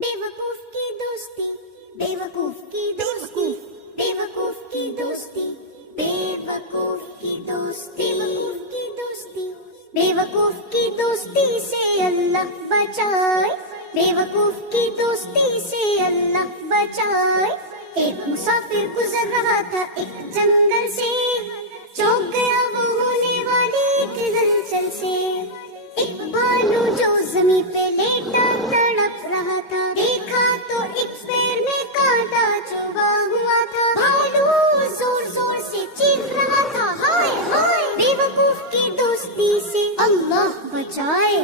बेवकूफ की दोस्ती, बेवकूफ की दोस्ती, बेवकूफ की दोस्ती, बेवकूफ की दोस्ती, बेवकूफ की दोस्ती, बेवकूफ की दोस्ती से अल्लाह बचाए, बेवकूफ की दोस्ती से अल्लाह बचाए। एक मुसाफिर गुजर रहा था एक जंगल से, चौंक गया वो होने वाली एक हलचल से। एक भालू जो जमीन पे लेटा तड़प रहा था, देखा तो एक पैर में कांटा चुभा हुआ था। भालू जोर जोर से चीख रहा था, हाय हाय, बेवकूफ की दोस्ती से अल्लाह बचाए,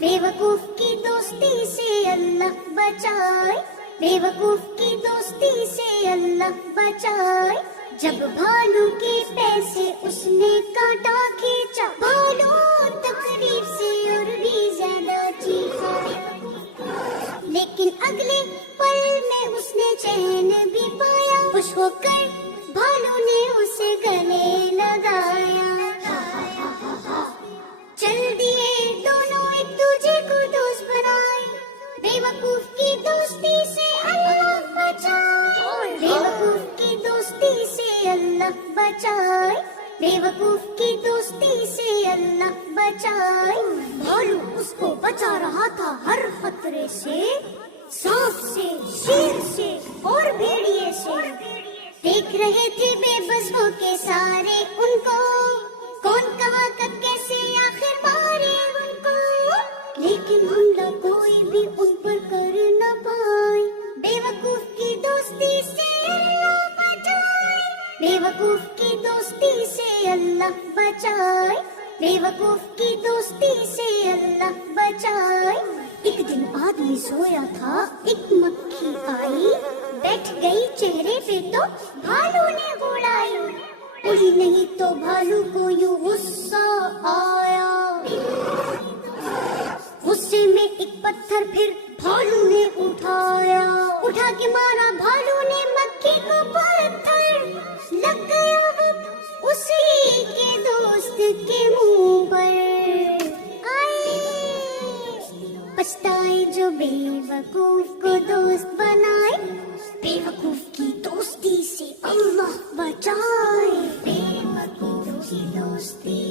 बेवकूफ की दोस्ती से अल्लाह बचाए, बेवकूफ की दोस्ती से अल्लाह बचाए। जब भालू के पैर से उसने कांटा खींचा, भालू तकलीफ से और भी ज्यादा चीखा, लेकिन अगले पल में उसने चैन भी पाया। खुश होकर भालू ने उसे गले लगाया। चल दिए दोनों एक दूसरे को दोस्त बनाए, बेवकूफ की दोस्ती से अल्लाह बचाए, बेवकूफ की दोस्ती से अल्लाह बचाए, बेवकूफ की दोस्ती से अल्लाह बचाए। भालू उसको बचा रहा था हर खतरे से, सांप से, शेर से और भेड़िए से। देख रहे थे बेबस होके सारे उनको, कौन कहाँ कब कैसे आखिर मारे उनको, लेकिन हमला कोई भी उन पर कर न पाए। बेवकूफ की दोस्ती से अल्लाह बचाए, बेवकूफ की दोस्ती से अल्लाह बचाए, बेवकूफ की दोस्ती से अल्लाह बचाए। एक दिन आदमी सोया था, एक मक्खी आई, बैठ गई चेहरे पे तो भालू ने उड़ाई। उड़ी नहीं तो भालू को यूं गुस्सा आया, गुस्से में एक पत्थर फिर भालू ने उठाया। उठा के मारा भालू ने मक्खी को पत्थर, लग गया वो उसी के दोस्त के मुंह पर। आए पछताए जो बेवकूफ को दोस्त बनाए, बेवकूफ की दोस्ती से अल्लाह बचाए, बेवकूफ की दोस्ती।